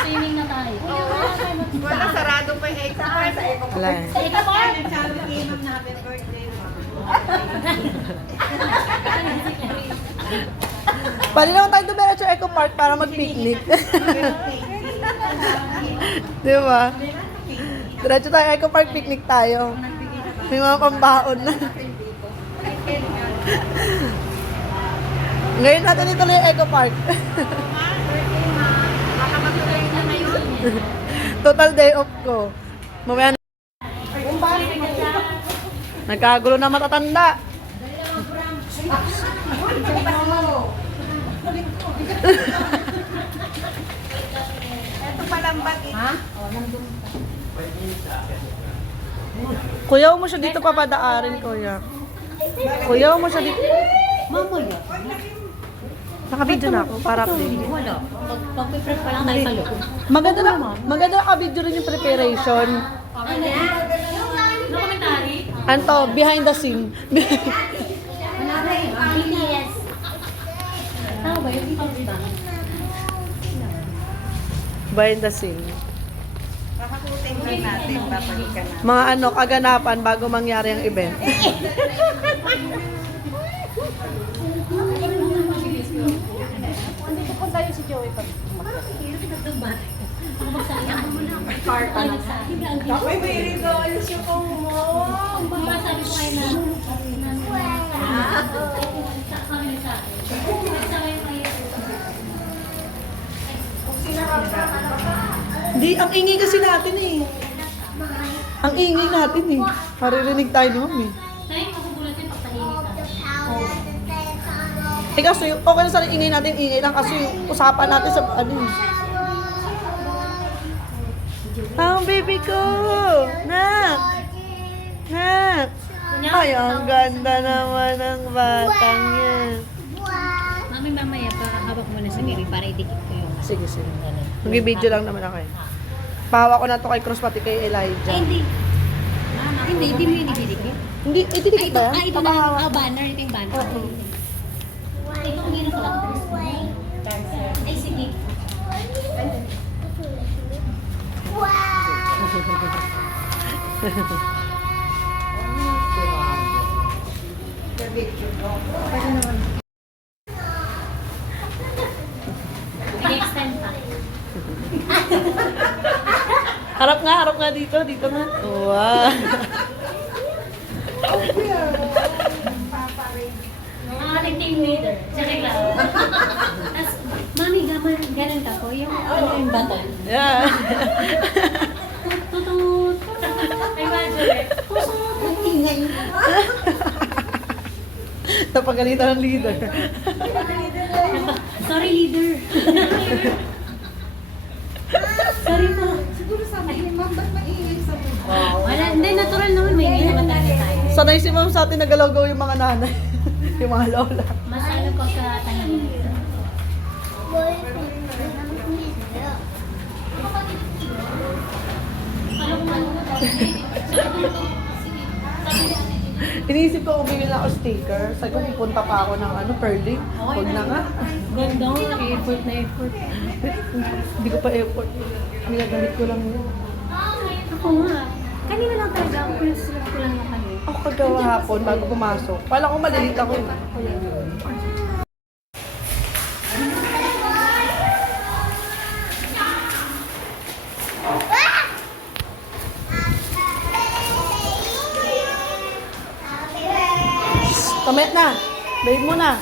Swimming na tayo. Wala, sarado pa yung Eco Park. Sa Eco Wala. Park. Sa Eco Park? Inom natin birthday. Pwede naman tayo dumiretso Eco Park para mag-picnic. Di ba? Diretso tayo Eco Park, picnic tayo. May mga pambaon na. Ngayon natin ituloy yung Eco Park. Baka matuloy na ngayon. Total day off ko. Mamaya na. Nagkagulo na matatanda. Ito palang bati. Ha? Kuya, mo siya dito papadaarin, kuya. Kuya, mo siya dito. Mamaya. Naka-video na ako para update. Wala. Pag-prepare pa lang tayo sa loob. Maganda naka-video rin yung preparation. Ano yan? No commentary? Anto, behind the scene. BTS. Tama ba yun? Behind the scene. Kakakutin lang natin. Babalikan natin. Mga kaganapan bago mangyari ang event. Ay, may regalo siya po mo. Sabi ko kayo Hindi, ang ingay kasi natin eh. Ang ingay natin eh. Maririnig tayo ni Mami. Tayo magugulat yung pagtahimik ka. Eh kaso, okay na sana yung ingay natin, ingay lang kasi yung usapan natin sa ano eh. Ang baby ko! Nak! Nak! Ay, ang ganda naman ng batang yan. Mami, mamaya para hawak mo na sa baby para idikit ko yung... Sige, sige. Mag-video lang naman ako eh. Pahawa ko na to kay Cross pati kay Elijah. Hindi. Hindi mo yung ididikit. Hindi, ididikit ba yan? Ito na, banner. Ito yung banner. Oo. Ito ang gino ko lang. Ay, sige. I-extend pa. Harap nga dito, dito nga. Wow. Ang ating team leader. Siya lang. Tapos, mami, ganun ka po. Yung yung baton. Yeah. Tutut. Ay, Marjorie. Ang ingay. Napagalitan ng leader. Sorry, leader. Sorry po. Siguro sabi ni Ma'am, ba't maingay sa mo? Wala, hindi, natural naman. May ingay naman talaga tayo. Sanay si Ma'am sa atin nagalaw-gaw yung mga nanay. Yung mga lola. Mas ano ko sa tanong. Iniisip ko kung bibili na ako sticker. Sabi ko pupunta pa ako ng Pearling. Huwag na nga. Ganda, effort na effort. Hindi ko pa effort. Nilagalit ko lang yun. Ako nga. Kanina lang talaga, ako pinasulat ko lang yung kanina. Ako kagawa hapon bago pumasok. Pala ko malilit ako. Comment na. Babe mo na.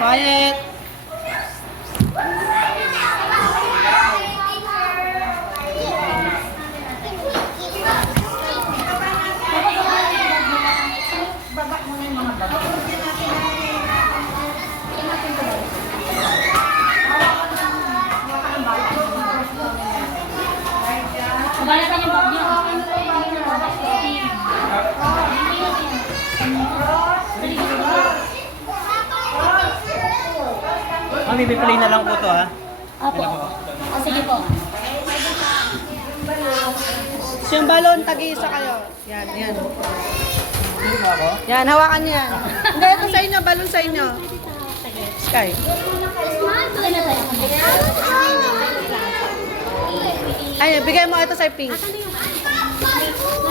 Quiet. Kabala ka yung bag niyo. Mami, bibili na lang po to ha. Apo. O, sige po. Yung balon, tag-iisa kayo. Yan, yan. Yan, hawakan niyo yan. Hindi, ito sa inyo, balon sa inyo. Sky. Okay na tayo. Ay, bigay mo ito sa pink.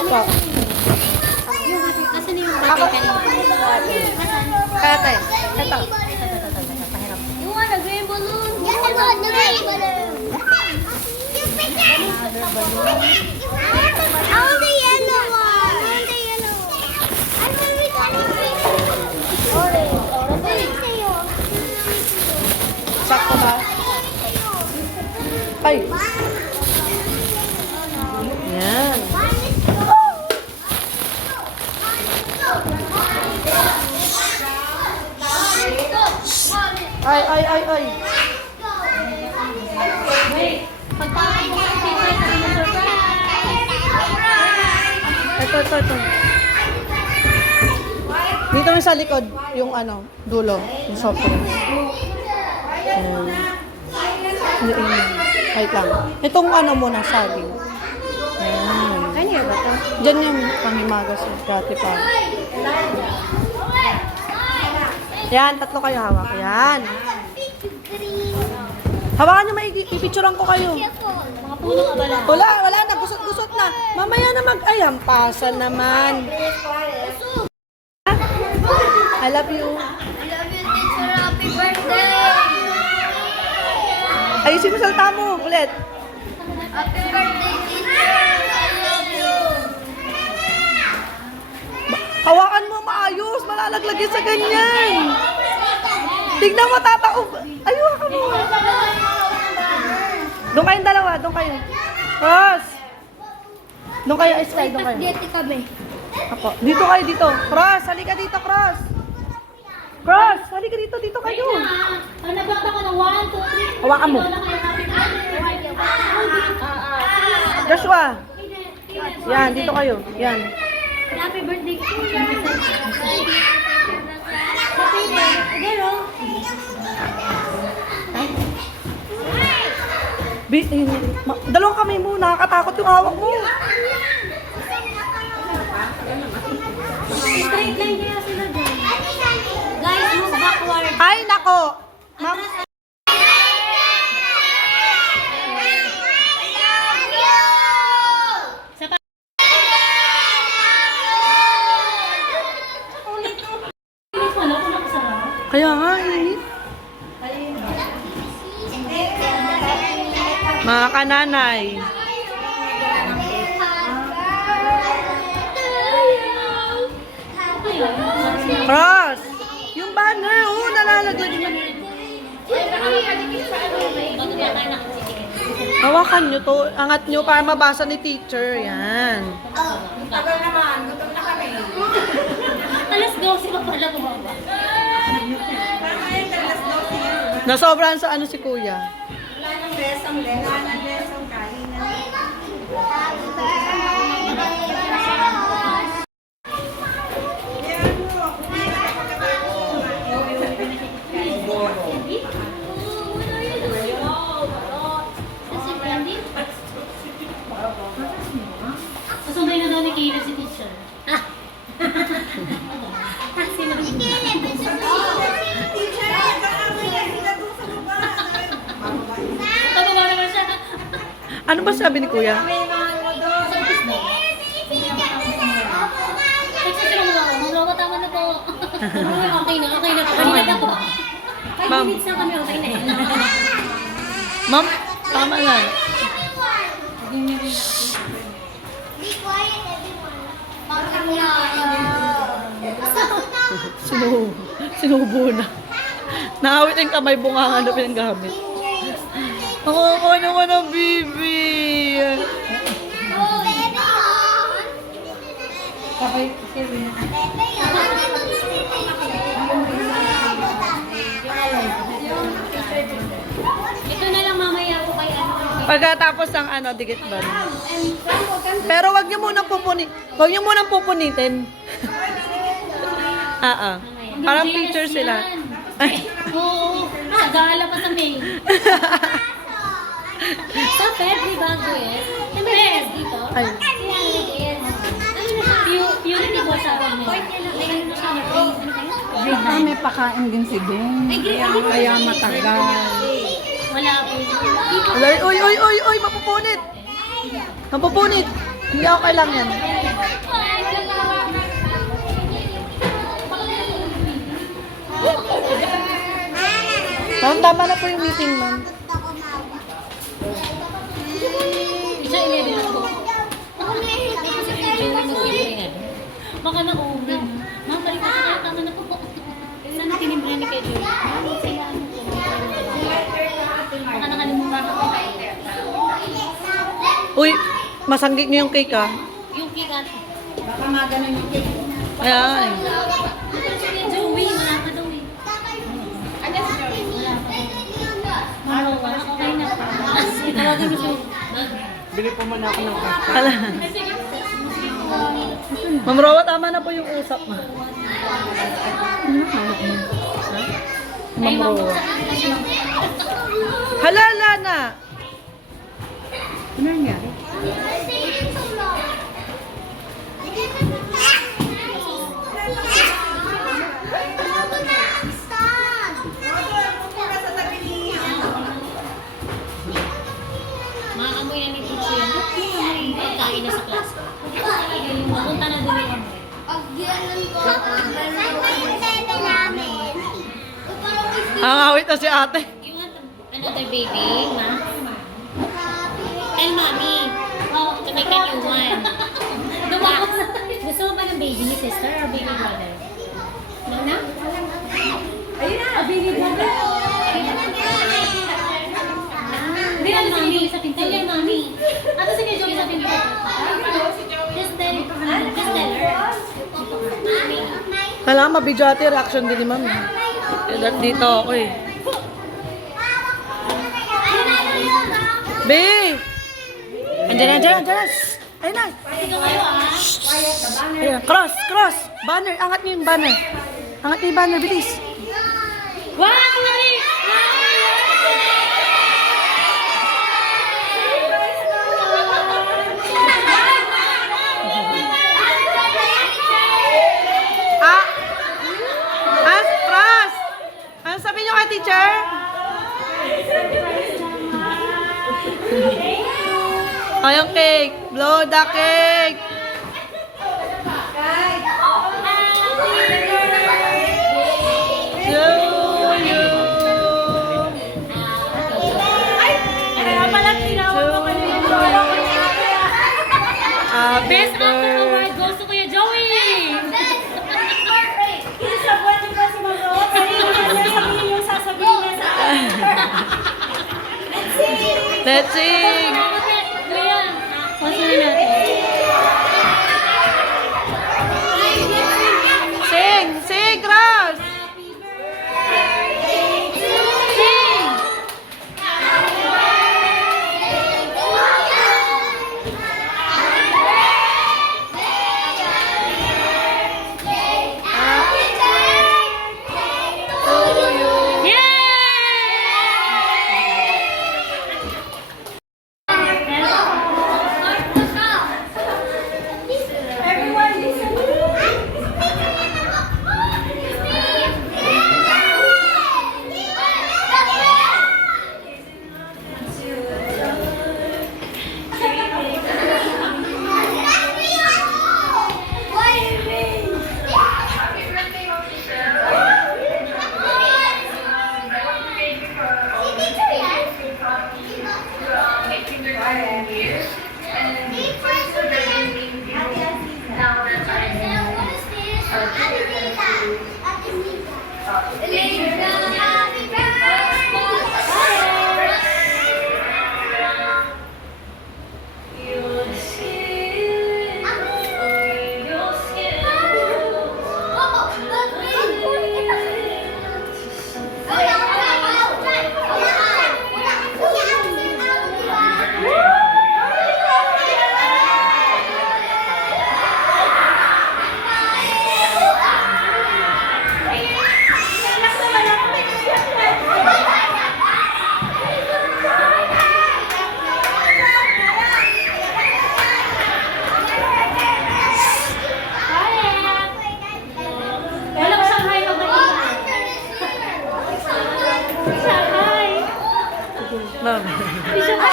Po. Asan na yung birthday kanina? Kaya tayo. Ito. You want a green balloon? Yes, I want the green balloon. You pick it. I want the yellow one. I want the yellow one. I want the orange. Sakto ba? Ay. Yan. Ay, ay, ay, ay. Ito. Dito yung sa likod, yung ano, dulo, yung soft drinks. Wait lang. Itong ano muna, saging. Ayan. Kanya ba ito? Diyan yung panghimagas yung dati pa. Yan, tatlo kayo hawak. Yan. Hawakan nyo, ipicturean ko kayo. Mga puno ka bala. Wala na, gusot-gusot na. Mamaya na ay, hampasan naman. I love you. Happy birthday! Ayusin mo salta mo, ulit. Happy birthday, teacher! I love you! Hawakan mo maayos, malalaglag yan sa ganyan. Tignan mo, tataob. Hawakan mo. Doon kayong dalawa, doon kayo. Cross. Doon kayo, Sky, doon kayo. Dito kami. Ako. Dito kayo, dito. Cross, halika dito, Cross. Cross, halika dito, dito kayo. Nabakta ko ng 1, 2, 3. Hawakan mo. Joshua. Yan, dito kayo. Yan. Happy birthday. Happy birthday. Dalawang kami mo, nakakatakot yung hawak mo. Straight line kaya sila dyan. Guys, move backward. Ay, nako. Ma'am. Kaya nga, init. Mga kananay. Cross! Yung banner, nalalaglag na. Hawakan nyo to, angat nyo para mabasa ni teacher. Yan. Tagal naman, gutom na kami. Alas 12 pa pala bumaba. Nasobrahan sa ano si kuya. Wala nang lesong kain na. Susunday na daw ni Kayla si teacher. Tababa naman siya. Ano ba sabi ni kuya? Text sila mo ako. Mama, tama na po. Okay na po. Kanina na po. 5 Ma'am. minutes na kami, okay na yan. Ma'am, tama na. Be quiet, everyone. Sinubo na. Nakawit yung kamay bunga na pinanggamit. Ako naman ang bibi. Ito na lang mamaya po kay ano. Pagkatapos ng ano, dikit ba? Pero wag niyo munang pupunitin. Parang picture sila. Ay. Oo. Gala pa sa May. Sa February bago eh. Siyempre, dito. Ay. Purity po sa akin. Ayun mo siya na may pakain din si Dong. Kaya matagal. Wala po. Uy, uy, uy, uy, uy, mapupunit. Mapupunit. Hindi ako kailang yan. Ma'am, tama na po yung meeting, ma'am. Siya 11 ako. Baka na-uwi. Ma'am, balik ako kaya tama na po. Sana tinimbre ni kay Joy. Sila ano po. Baka nakalimutan ako. Uy, masanggit niyo yung cake, ah. Yung cake ate. Baka maganon yung cake. Ayan. Sige, Joey, wala pa daw eh. Wala pa daw. Mama, okay na pa. Tawagin mo siya. Bili po muna ako ng kape. Hala. Sige. Ma'am Rowa, tama na po yung usap, ma. Ay, Ma'am Rowa. mama. Hala, hala na. Ano nangyari? Makakamoy na ni Ticho yan. Pagkain na sa class. Mapunta na din yung Ang awit na si ate. You want another baby, ma? Tell mommy. Oh, to make a new one. Max, gusto mo ba ng baby ni sister or baby brother? No na? Ayun na, baby brother. Hindi na mami. Tell your mommy. Ato sige, Joey sa pinto. Just tell her. Mami. Kailangan mabidyo ate, reaction din ni ma'am. Dito ako eh. Be! Andiyan, andiyan, andiyan. Ayun na. Sige kayo ah. Ayun. Cross, cross. Banner, angat niyo yung banner. Angat niyo yung banner, bilis. Wow! Mami! Ah! Cross! Ano sabi niyo kay teacher? Ayong cake. Blow the cake. To you. Kaya pala tinawag ko kayo yung Happy Best Actor birthday. Award goes to Kuya Joey! Isabuan niyo ba si Maro? Kanina niya sasabihin yung sasabihin niya sa akin. Let's sing. Kuya, pasunin natin. Sing, sing, Cross. Sing! namin. Tissue ko.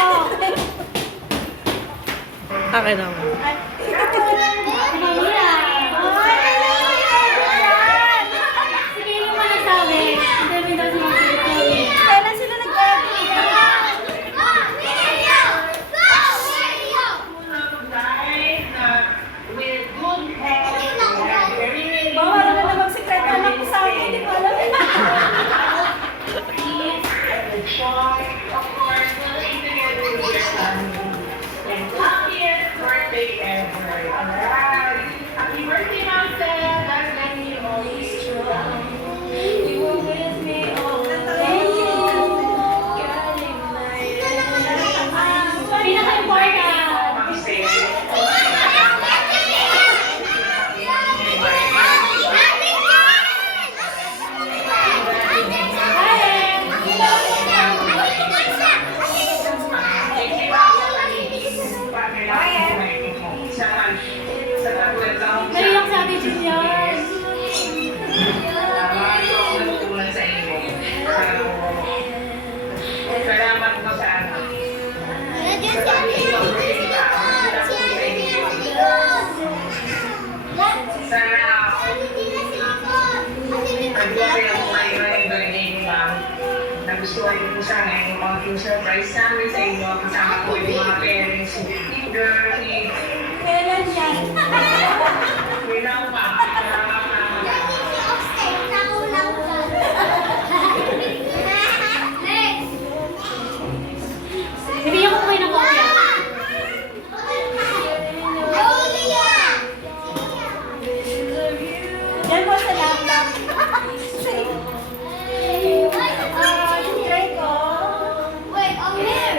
Akin naman. Maria. Sige, yung mga nagsabi. Hindi mo daw sumasagot. Kailan sila nag-edit? Bawal na na magsikreto anak ko sa akin. Hindi ko alam. Happiest birthday ever. Alright. Happy birthday, Masa. God bless you always. You were with me all the time. Pinaka-important. Naiyak sa atin siya yan. Salamat po sa anak. Sana nag-worry ako kayo ng birthday ni Ma'am. Nagustuhan ko po sana yung mga surprise namin sa inyo. Kasama ko yung mga parents. Girl, Kailan yan? Winaw pa. Bibigyan ko kayo ng kopya. Yan po sa laptop. Try ko. Wow, ganyan.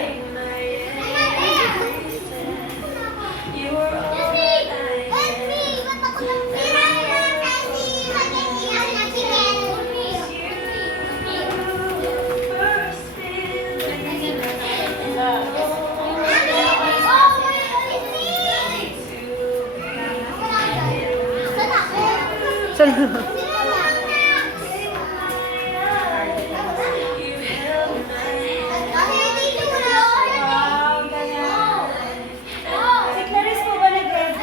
Si Clarice po ba nag-edit?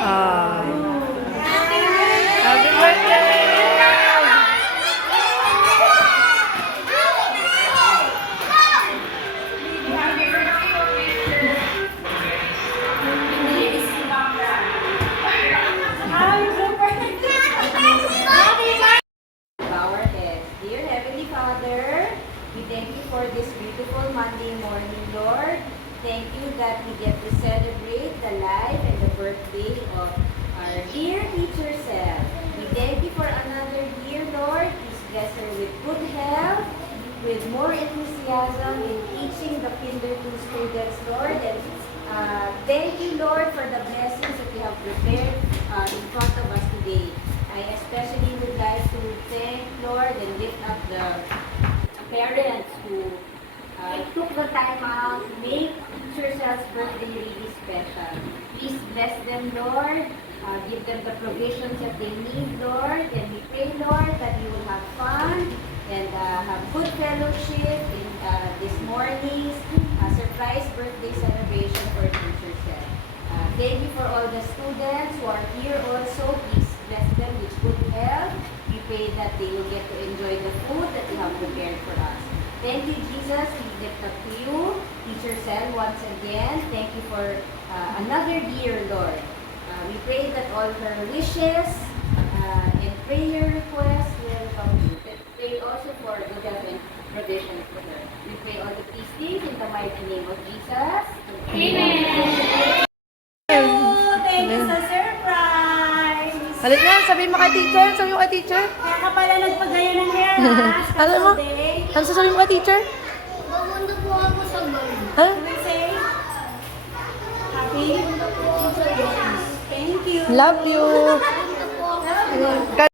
Ah. Happy birthday! Ay, super. Our heads. Dear Heavenly Father, we thank you for this beautiful Monday morning, Lord. Thank you that we get to celebrate the life and the birthday of our dear teacher Sel. We thank you for another year, Lord. Please bless her with good health, with more enthusiasm in teaching the Kinder 2 students, Lord. And thank you, Lord, for the blessings that you have prepared in front of us today. I especially would like to thank, Lord, and lift up the parents who took the time out to make Teacher Sel's birthday really special. Please bless them, Lord. Give them the provisions that they need, Lord. And we pray, Lord, that you will have fun and have good fellowship in this morning's surprise birthday celebration for Teacher Sel. Thank you for all the students who are here also. Please bless them with good health. We pray that they will get to enjoy the food that you have prepared for us. Thank you, Jesus. We lift up to you, Teacher Sel, once again. Thank you for another year, Lord. We pray that all her wishes and prayer requests will come true. We pray also for good health and provision for her. We pray all of these things in the mighty name of Jesus. Amen. Thank you sa surprise. Halit na, sabihin mo kay teacher. Sabihin mo kay teacher. Kaya ka pala nagpagaya ng hair, ha? Alam mo? Ano sasabihin mo kay teacher? Ha? Can we say? Happy? Thank you. Love you.